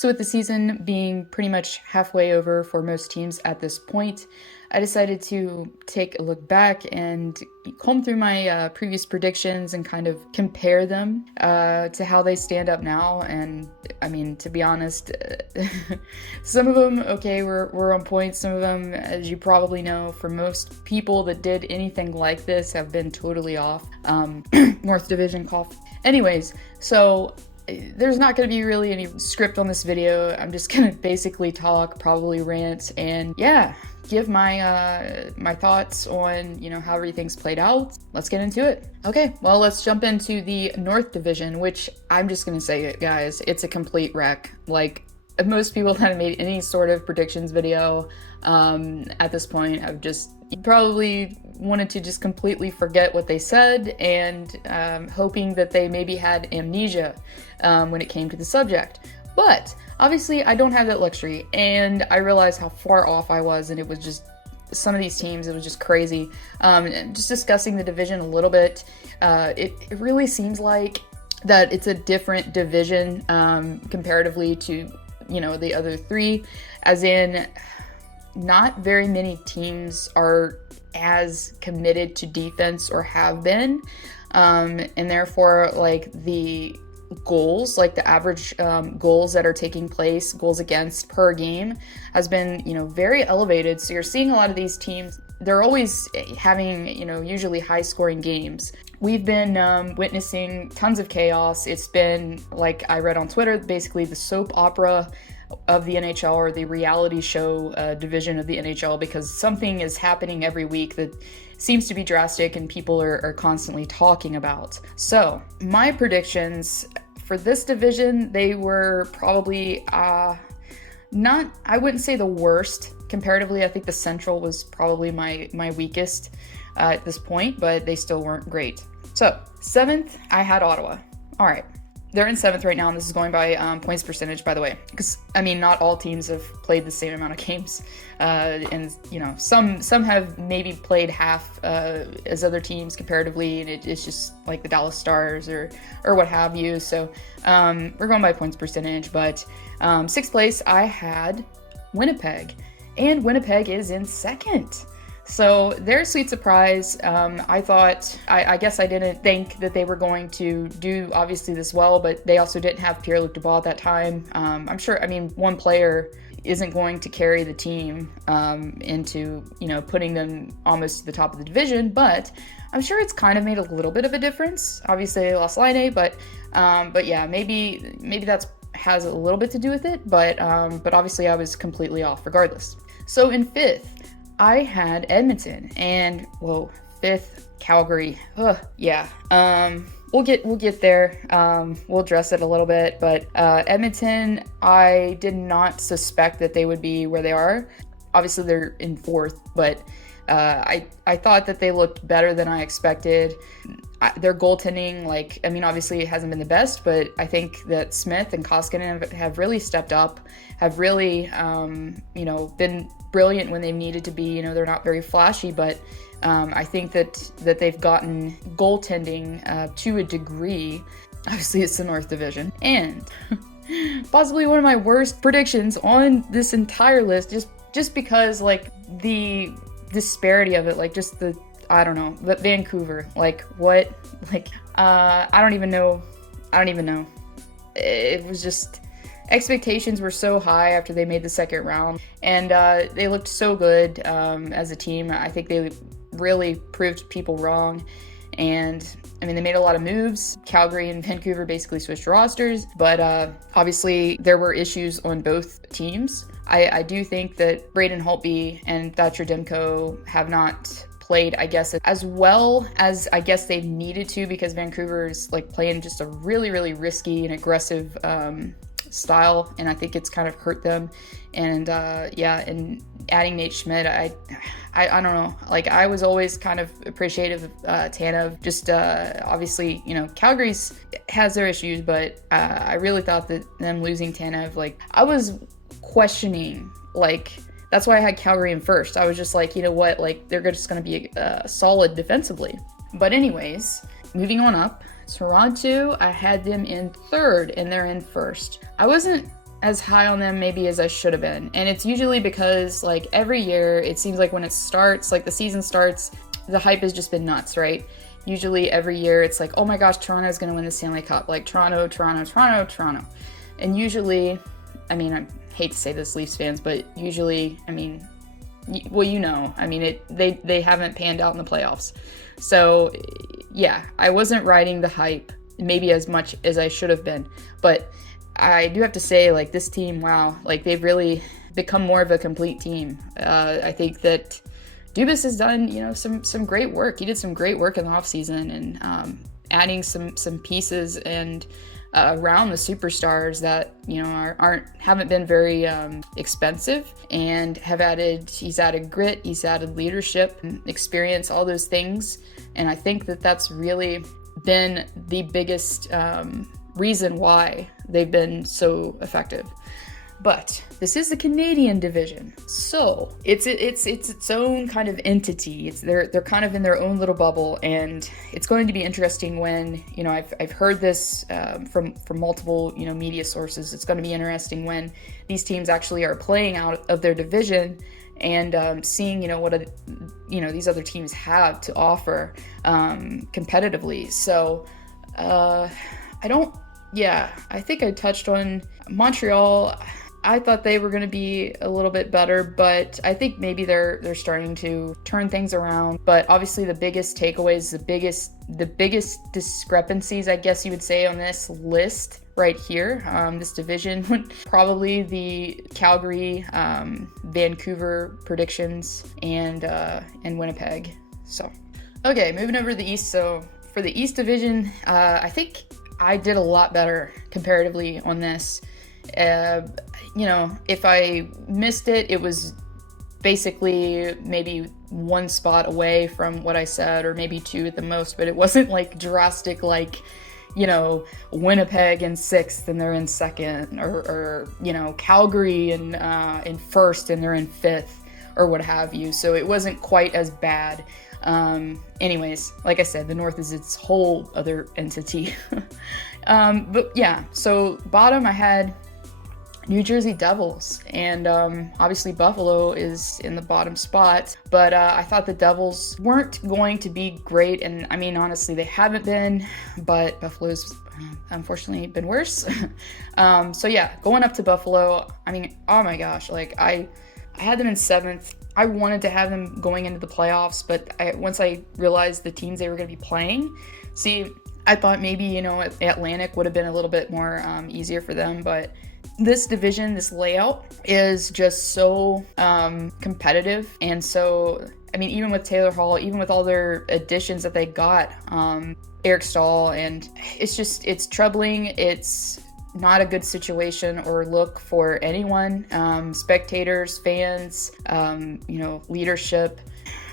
So with the season being pretty much halfway over for most teams at this point, I decided to take a look back and comb through my previous predictions and kind of compare them to how they stand up now. And I mean, to be honest, some of them, okay, were on point. Some of them, as you probably know, for most people that did anything like this, have been totally off. North Division cough. Anyways, so there's not going to be really any script on this video. I'm just going to basically talk, probably rant, and yeah, give my my thoughts on, how everything's played out. Let's get into it. Okay, well, let's jump into the North Division, which I'm just going to say it, guys, it's a complete wreck. Like, most people that have made any sort of predictions video at this point have just probably wanted to just completely forget what they said, and hoping that they maybe had amnesia when it came to the subject. But obviously I don't have that luxury, and I realized how far off I was, and it was just some of these teams, it was just crazy. And just discussing the division a little bit, it really seems like that it's a different division comparatively to the other three, as in not very many teams are as committed to defense or have been, and therefore like the goals, like the average goals that are taking place, goals against per game, has been very elevated. So you're seeing a lot of these teams, they're always having usually high scoring games. We've been witnessing tons of chaos. It's been, like I read on Twitter, basically the soap opera of the NHL, or the reality show division of the NHL, because something is happening every week that seems to be drastic and people are constantly talking about. So my predictions for this division, they were probably not, I wouldn't say the worst. Comparatively, I think the Central was probably my weakest at this point, but they still weren't great. So 7th, I had Ottawa. All right. They're in 7th right now, and this is going by points percentage, by the way, because I mean, not all teams have played the same amount of games, and some have maybe played half as other teams comparatively, and it's just like the Dallas Stars or what have you. So we're going by points percentage. But 6th place, I had Winnipeg, and Winnipeg is in 2nd. So they're a sweet surprise. I thought, I guess I didn't think that they were going to do obviously this well, but they also didn't have Pierre-Luc Dubois at that time. I'm sure, I mean, one player isn't going to carry the team into, putting them almost to the top of the division, but I'm sure it's kind of made a little bit of a difference. Obviously they lost Laine, but yeah, maybe that's has a little bit to do with it, but obviously I was completely off regardless. So in 5th, I had Edmonton, and 5th, Calgary. Yeah. We'll get there. We'll address it a little bit, but Edmonton, I did not suspect that they would be where they are. Obviously, they're in 4th, but I thought that they looked better than I expected. Their goaltending, obviously it hasn't been the best, but I think that Smith and Koskinen have really stepped up, have really, been brilliant when they've needed to be. They're not very flashy, but I think that they've gotten goaltending to a degree. Obviously, it's the North Division, and possibly one of my worst predictions on this entire list, just because the disparity of it, but Vancouver, I don't even know. It was just, expectations were so high after they made the 2nd round, and they looked so good as a team. I think they really proved people wrong, and I mean, they made a lot of moves. Calgary and Vancouver basically switched rosters, but obviously there were issues on both teams. I do think that Braden Holtby and Thatcher Demko have not played, I guess, as well as I guess they needed to, because Vancouver is playing just a really, really risky and aggressive style, and I think it's kind of hurt them. And and adding Nate Schmidt, I don't know. I was always kind of appreciative of Tanev. Just obviously, Calgary's has their issues, but I really thought that them losing Tanev, I was questioning, that's why I had Calgary in 1st. I was just you know what, they're just going to be solid defensively. But anyways, moving on up, Toronto, I had them in 3rd, and they're in 1st. I wasn't as high on them maybe as I should have been. And it's usually because like every year, it seems like when it starts, like the season starts, the hype has just been nuts, right? Usually every year it's like, oh my gosh, Toronto's going to win the Stanley Cup. Like Toronto, Toronto, Toronto, Toronto. And usually, I mean, I hate to say this, Leafs fans, but usually, I mean, well, you know, I mean, they haven't panned out in the playoffs. So yeah, I wasn't riding the hype maybe as much as I should have been. But I do have to say, like, this team, wow, like they've really become more of a complete team. I think that Dubas has done, you know, some great work. He did some great work in the offseason and adding some pieces and around the superstars that, you know, haven't been very expensive, and he's added grit, he's added leadership, experience, all those things. And I think that that's really been the biggest reason why they've been so effective. But this is the Canadian division, so it's its own kind of entity. They're kind of in their own little bubble, and it's going to be interesting when, you know, I've heard this from multiple, you know, media sources. It's going to be interesting when these teams actually are playing out of their division and seeing, you know, what these other teams have to offer competitively. So I think I touched on Montreal. I thought they were going to be a little bit better, but I think maybe they're starting to turn things around. But obviously the biggest takeaways, the biggest discrepancies, I guess you would say, on this list right here, this division, probably the Calgary, Vancouver predictions and Winnipeg. So, okay, moving over to the East. So for the East division, I think I did a lot better comparatively on this. You know, if I missed it, it was basically maybe one spot away from what I said, or maybe two at the most, but it wasn't like drastic, like, you know, Winnipeg in 6th and they're in 2nd, or you know, Calgary in first and they're in 5th, or what have you. So it wasn't quite as bad. Anyways, like I said, the North is its whole other entity. But yeah, so bottom I had New Jersey Devils, and obviously Buffalo is in the bottom spot, but I thought the Devils weren't going to be great, and I mean, honestly, they haven't been, but Buffalo's unfortunately been worse. So yeah, going up to Buffalo, I mean, oh my gosh, like I had them in 7th. I wanted to have them going into the playoffs, but once I realized the teams they were going to be playing, I thought maybe, you know, Atlantic would have been a little bit more easier for them, but this division, this layout is just so competitive. And so, I mean, even with Taylor Hall, even with all their additions that they got, Eric Stahl, and it's troubling. It's not a good situation or look for anyone, spectators, fans, you know, leadership.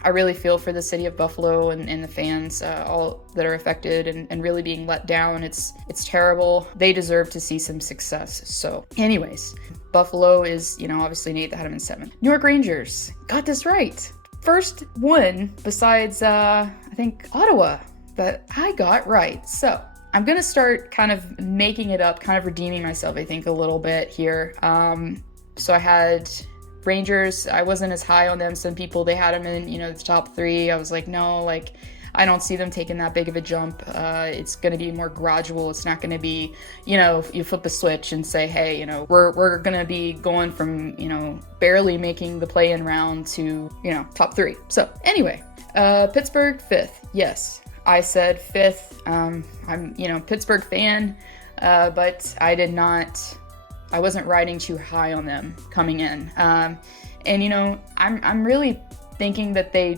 I really feel for the city of Buffalo and the fans, all that are affected and really being let down. It's terrible. They deserve to see some success. So anyways, Buffalo is, you know, obviously Nate that had him in 7th. New York Rangers got this right. First one besides, I think, Ottawa that I got right. So I'm going to start kind of making it up, kind of redeeming myself, I think, a little bit here. So I had Rangers. I wasn't as high on them. Some people, they had them in, you know, the top 3. I was like, no, like, I don't see them taking that big of a jump. It's going to be more gradual. It's not going to be, you know, you flip a switch and say, hey, you know, we're going to be going from, you know, barely making the play-in round to, you know, top 3. So anyway, Pittsburgh 5th. Yes, I said 5th. I'm, you know, Pittsburgh fan, but I wasn't riding too high on them coming in. And, you know, I'm really thinking that they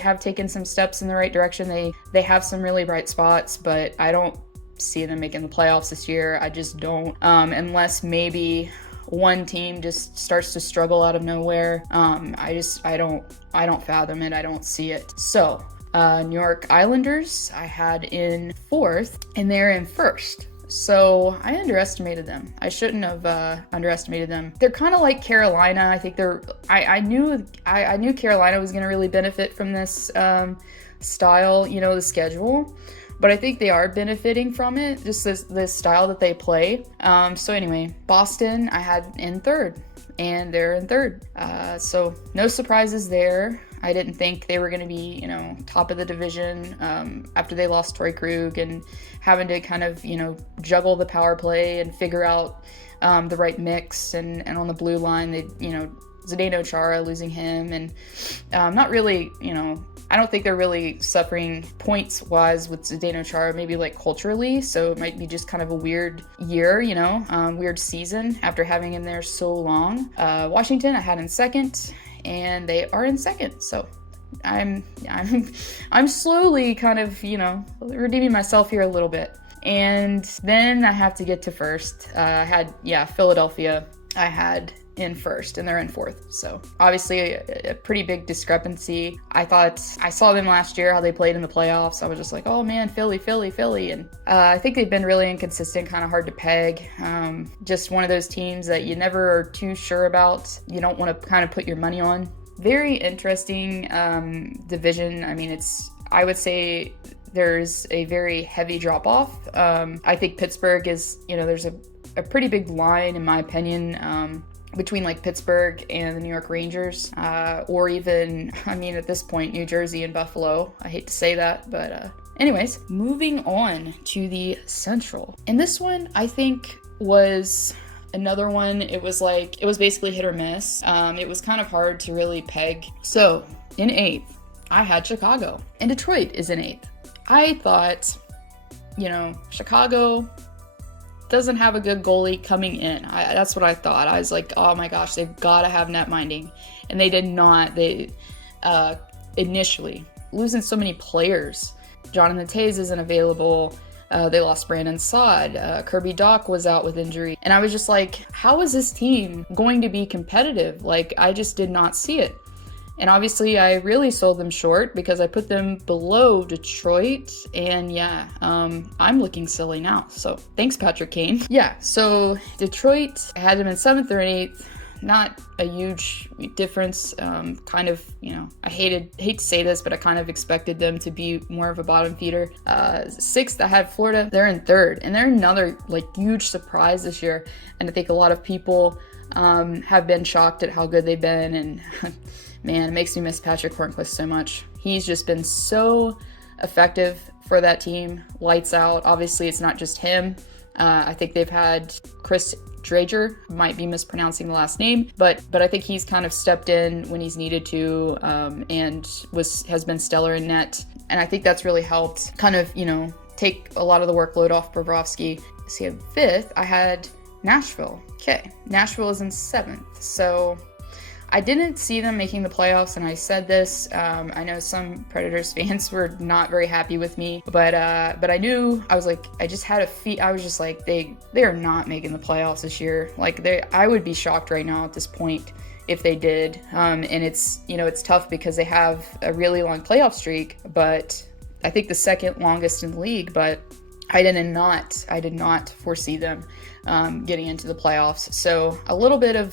have taken some steps in the right direction. They have some really bright spots, but I don't see them making the playoffs this year. I just don't, unless maybe one team just starts to struggle out of nowhere. I don't fathom it. I don't see it. So, New York Islanders, I had in 4th, and they're in 1st. So I underestimated them. I shouldn't have underestimated them. They're kind of like Carolina. I think I knew Carolina was going to really benefit from this style, you know, the schedule. but I think they are benefiting from it, just this style that they play. So anyway, Boston I had in third, and they're in third. So no surprises there. I didn't think they were going to be, top of the division after they lost Torrey Krug and having to kind of, juggle the power play and figure out the right mix. And on the blue line, they, Zdeno Chara, losing him, and not really, I don't think they're really suffering points-wise with Zdeno Chara, maybe like culturally, so it might be just kind of a weird year, weird season after having him there so long. Washington I had in second, and they are in second, so I'm slowly kind of, redeeming myself here a little bit. And then I have to get to first. I had, Philadelphia I had in first, and they're in fourth. So obviously a pretty big discrepancy. I thought I saw them last year, how they played in the playoffs. I was just like, oh man, Philly. And I think they've been really inconsistent, kind of hard to peg. Just one of those teams that you never are too sure about. You don't want to kind of put your money on. Very interesting division. I mean, I would say there's a very heavy drop off. I think Pittsburgh is, there's a pretty big line, in my opinion, between like Pittsburgh and the New York Rangers, or even, at this point, New Jersey and Buffalo. I hate to say that, but anyways, moving on to the Central. And this one, I think, was another one. It was basically hit or miss. It was kind of hard to really peg. So in eighth, I had Chicago, and Detroit is in eighth. I thought, Chicago doesn't have a good goalie coming in. That's what I thought. I was like, oh my gosh, they've got to have net minding. And they did not. They initially losing so many players. Jonathan Toews isn't available. They lost Brandon Saad. Kirby Dach was out with injury. And I was just like, how is this team going to be competitive? Like, I just did not see it. And obviously, I really sold them short because I put them below Detroit. And I'm looking silly now. So thanks, Patrick Kane. So Detroit, I had them in 7th or 8th. Not a huge difference. I hate to say this, but I kind of expected them to be more of a bottom feeder. 6th, I had Florida. They're in 3rd. And they're another huge surprise this year. And I think a lot of people have been shocked at how good they've been. And man, it makes me miss Patrick Hornquist so much. He's just been so effective for that team. Lights out. Obviously, it's not just him. I think they've had Chris Drager, might be mispronouncing the last name, but I think he's kind of stepped in when he's needed to, and has been stellar in net. And I think that's really helped kind of, take a lot of the workload off Bobrovsky. See, in 5th, I had Nashville. Okay, Nashville is in 7th. So I didn't see them making the playoffs, and I said this. I know some Predators fans were not very happy with me, but I knew, I was like, I just had I was just like, they are not making the playoffs this year. I would be shocked right now at this point if they did. And it's, it's tough because they have a really long playoff streak, but I think the second longest in the league, but I did not foresee them getting into the playoffs. So a little bit of,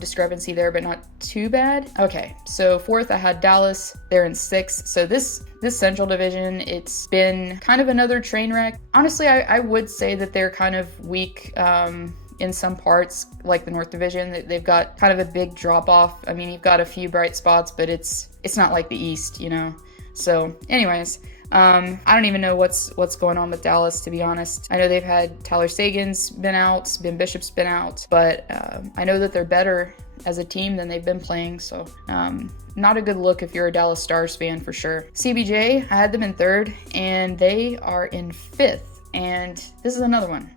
discrepancy there, but not too bad. Okay, so 4th, I had Dallas. They're in 6th. So this Central Division, it's been kind of another train wreck. Honestly, I would say that they're kind of weak in some parts, like the North Division. They've got kind of a big drop off. I mean, you've got a few bright spots, but it's not like the East, So anyways, I don't even know what's going on with Dallas, to be honest. I know they've had Tyler Sagan's been out, Ben Bishop's been out, but I know that they're better as a team than they've been playing, so not a good look if you're a Dallas Stars fan for sure. CBJ, I had them in 3rd, and they are in 5th, and this is another one.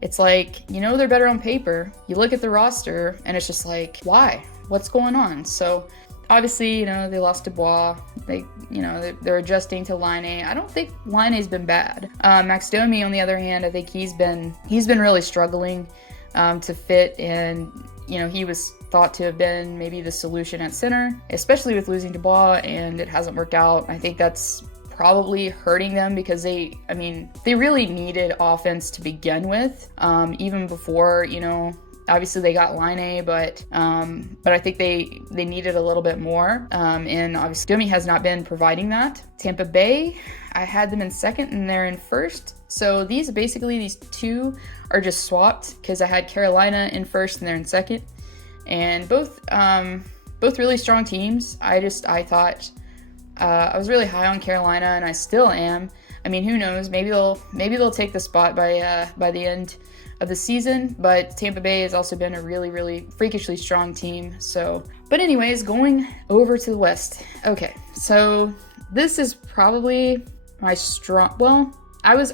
It's like, they're better on paper. You look at the roster, and it's just like, why? What's going on? So obviously, they lost Dubois. They're adjusting to Laine. I don't think Laine's been bad. Max Domi, on the other hand, I think he's been really struggling to fit, and he was thought to have been maybe the solution at center, especially with losing Dubois, and it hasn't worked out. I think that's probably hurting them because they really needed offense to begin with, even before Obviously they got Line, but I think they needed a little bit more. And obviously Domi has not been providing that. Tampa Bay, I had them in second and they're in first. So these two are just swapped because I had Carolina in first and they're in second. And both really strong teams. I thought I was really high on Carolina, and I still am. I mean, who knows? Maybe they'll take the spot by the end of the season. But Tampa Bay has also been a really, really freakishly strong team. So, but anyways, going over to the West. Okay, so this is probably my strong. Well, I was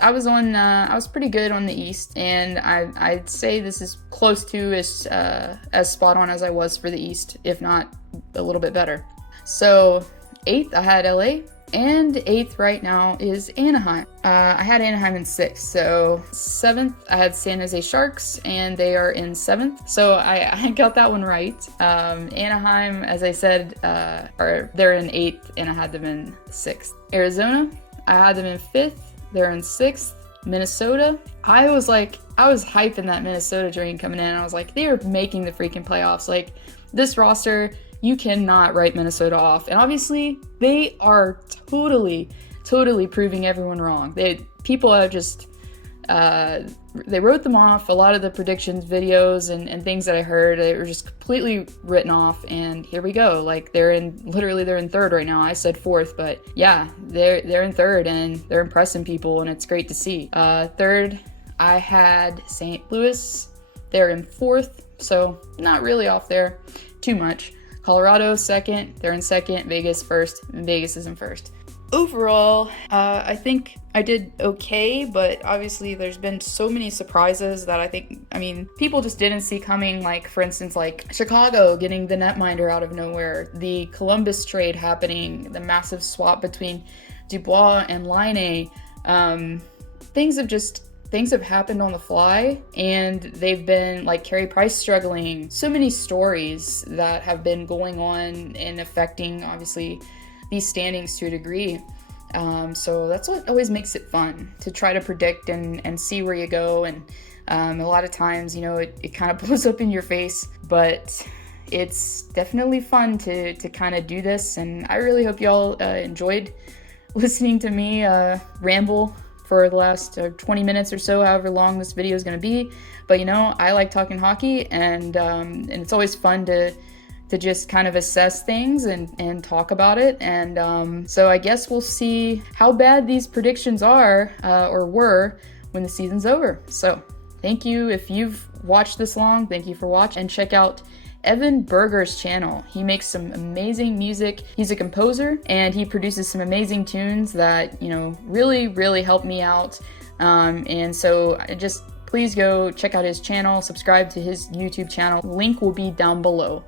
pretty good on the East, and I'd say this is close to as spot on as I was for the East, if not a little bit better. So 8th, I had LA, and 8th right now is Anaheim. I had Anaheim in 6th. So 7th, I had San Jose Sharks, and they are in 7th. So I got that one right. Anaheim, as I said, they're in 8th, and I had them in 6th. Arizona, I had them in 5th. They're in 6th. Minnesota, I was hyping that Minnesota train coming in. I was like, they are making the freaking playoffs. Like, this roster, you cannot write Minnesota off. And obviously, they are totally proving everyone wrong. People have just, they wrote them off. A lot of the predictions videos and things that I heard, they were just completely written off. And here we go. Like, they're in 3rd right now. I said 4th, but yeah, they're in 3rd and they're impressing people, and it's great to see. 3rd, I had St. Louis. They're in 4th, so not really off there too much. Colorado 2nd, they're in 2nd. Vegas 1st, and Vegas is in 1st. Overall, I think I did okay, but obviously there's been so many surprises that people just didn't see coming. Like, for instance, like Chicago getting the netminder out of nowhere, the Columbus trade happening, the massive swap between Dubois and Line. Things have happened on the fly, and they've been like Carey Price struggling. So many stories that have been going on and affecting, obviously, these standings to a degree. So that's what always makes it fun, to try to predict and see where you go. And a lot of times, it kind of blows up in your face, but it's definitely fun to kind of do this. And I really hope y'all enjoyed listening to me ramble for the last 20 minutes or so, however long this video is going to be. But I like talking hockey, and it's always fun to just kind of assess things and talk about it. And so I guess we'll see how bad these predictions are or were when the season's over. So thank you. If you've watched this long, thank you for watching, and check out Evan Berger's channel. He makes some amazing music. He's a composer, and he produces some amazing tunes that, really, really help me out. And so just please go check out his channel, subscribe to his YouTube channel. Link will be down below.